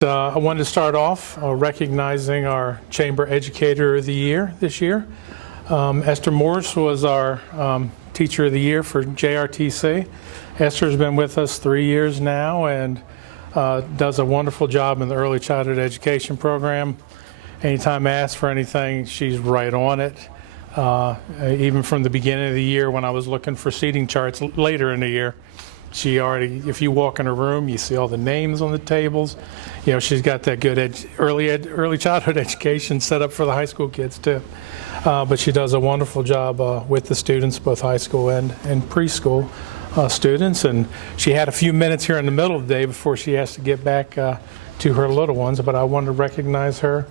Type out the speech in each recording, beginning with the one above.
I wanted to start off recognizing our Chamber Educator of the Year this year. Esther Morris was our Teacher of the Year for JRTC. Esther's been with us 3 years now and does a wonderful job in the early childhood education program. Anytime I ask for anything, she's right on it. Even from the beginning of the year when I was looking for seating charts later in the year, she already, if you walk in her room, you see all the names on the tables. You know, she's got that good early childhood education set up for the high school kids too. But she does a wonderful job with the students, both high school and preschool students. And she had a few minutes here in the middle of the day before she has to get back to her little ones. But I wanted to recognize her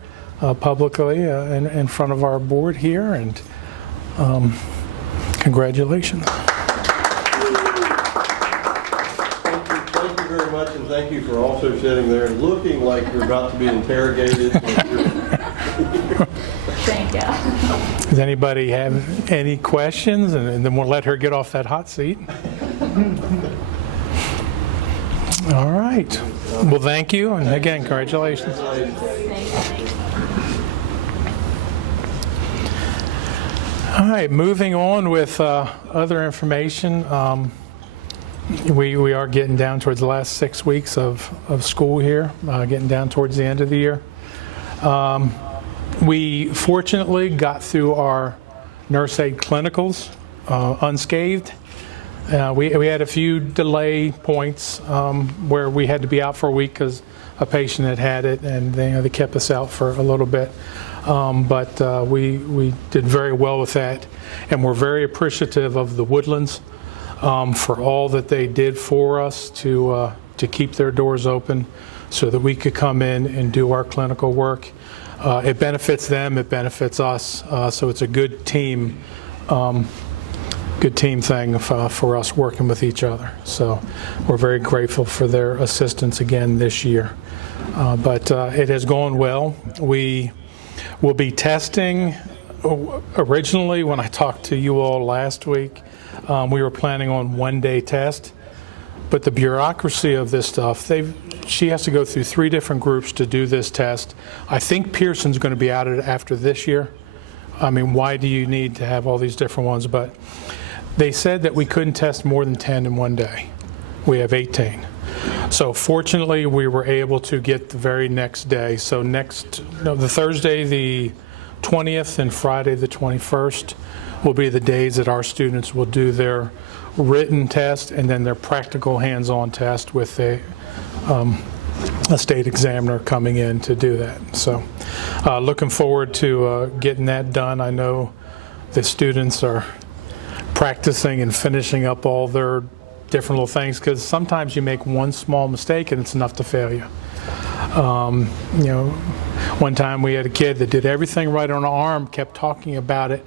publicly in front of our board here, and congratulations. Much, and thank you for also sitting there looking like you're about to be interrogated. Thank you. Does anybody have any questions? And then we'll let her get off that hot seat. All right. Well, thank you. And again, congratulations. All right, moving on with other information. We are getting down towards the last 6 weeks of school here, getting down towards the end of the year. We fortunately got through our nurse aid clinicals unscathed. We had a few delay points where we had to be out for a week because a patient had it, and they kept us out for a little bit. But we did very well with that, and we're very appreciative of the Woodlands for all that they did for us to keep their doors open so that we could come in and do our clinical work. It benefits them, it benefits us, so it's a good team thing for us working with each other. So we're very grateful for their assistance again this year. But it has gone well. We will be testing. Originally, when I talked to you all last week, we were planning on one-day test, but the bureaucracy of this stuff, she has to go through 3 different groups to do this test. I think Pearson's going to be out of it after this year. I mean, why do you need to have all these different ones? But they said that we couldn't test more than 10 in one day. We have 18. So fortunately, we were able to get the very next day. So the Thursday, the 20th, and Friday, the 21st, will be the days that our students will do their written test and then their practical hands-on test with a state examiner coming in to do that. So looking forward to getting that done. I know the students are practicing and finishing up all their different little things, because sometimes you make one small mistake and it's enough to fail you. One time we had a kid that did everything right on her arm, kept talking about it,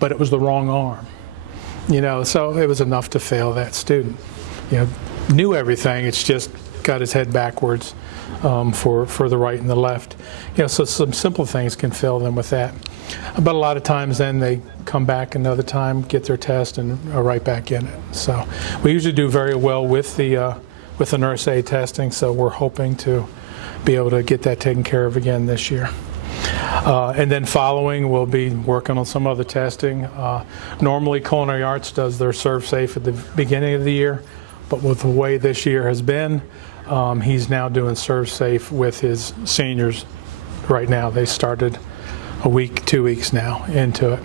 but it was the wrong arm. So it was enough to fail that student. Knew everything, it's just got his head backwards for the right and the left. So some simple things can fail them with that. But a lot of times then they come back another time, get their test, and are right back in it. So we usually do very well with the nurse aid testing, so we're hoping to be able to get that taken care of again this year. And then following, we'll be working on some other testing. Normally, Culinary Arts does their Serve Safe at the beginning of the year, but with the way this year has been, he's now doing Serve Safe with his seniors right now. They started a week, 2 weeks now into it.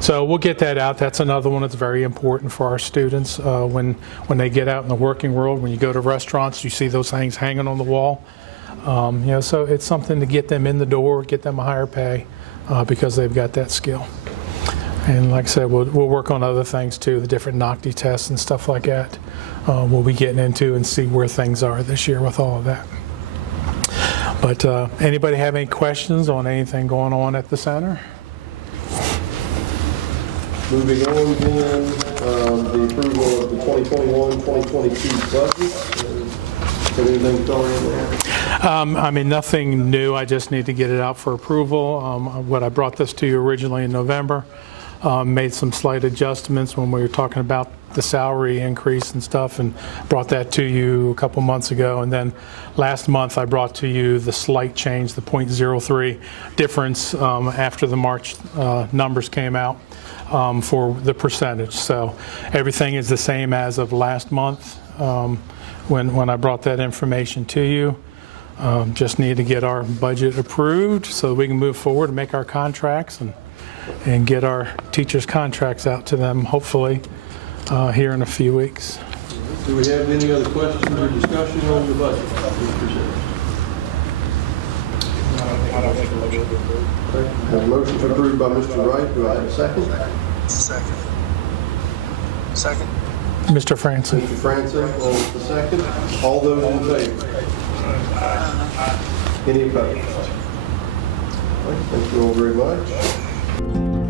So we'll get that out. That's another one that's very important for our students. When they get out in the working world, when you go to restaurants, you see those things hanging on the wall. So it's something to get them in the door, get them a higher pay, because they've got that skill. And like I said, we'll work on other things too, the different NOCTI tests and stuff like that. We'll be getting into and see where things are this year with all of that. But anybody have any questions on anything going on at the center? Moving on then, the approval of the 2021-2022 budget. Anything going there? Nothing new. I just need to get it out for approval. I brought this to you originally in November. Made some slight adjustments when we were talking about the salary increase and stuff, and brought that to you a couple months ago. And then last month I brought to you the slight change, the 0.03 difference after the March numbers came out for the percentage. So everything is the same as of last month when I brought that information to you. Just need to get our budget approved so we can move forward and make our contracts and get our teachers' contracts out to them, hopefully, here in a few weeks. Do we have any other questions or discussion on the budget? Have a motion approved by Mr. Wright. Do I have a second? Second. Second. Mr. Franson. Mr. Franson on the second. All those in favor? Any opposed? All right, thank you all very much.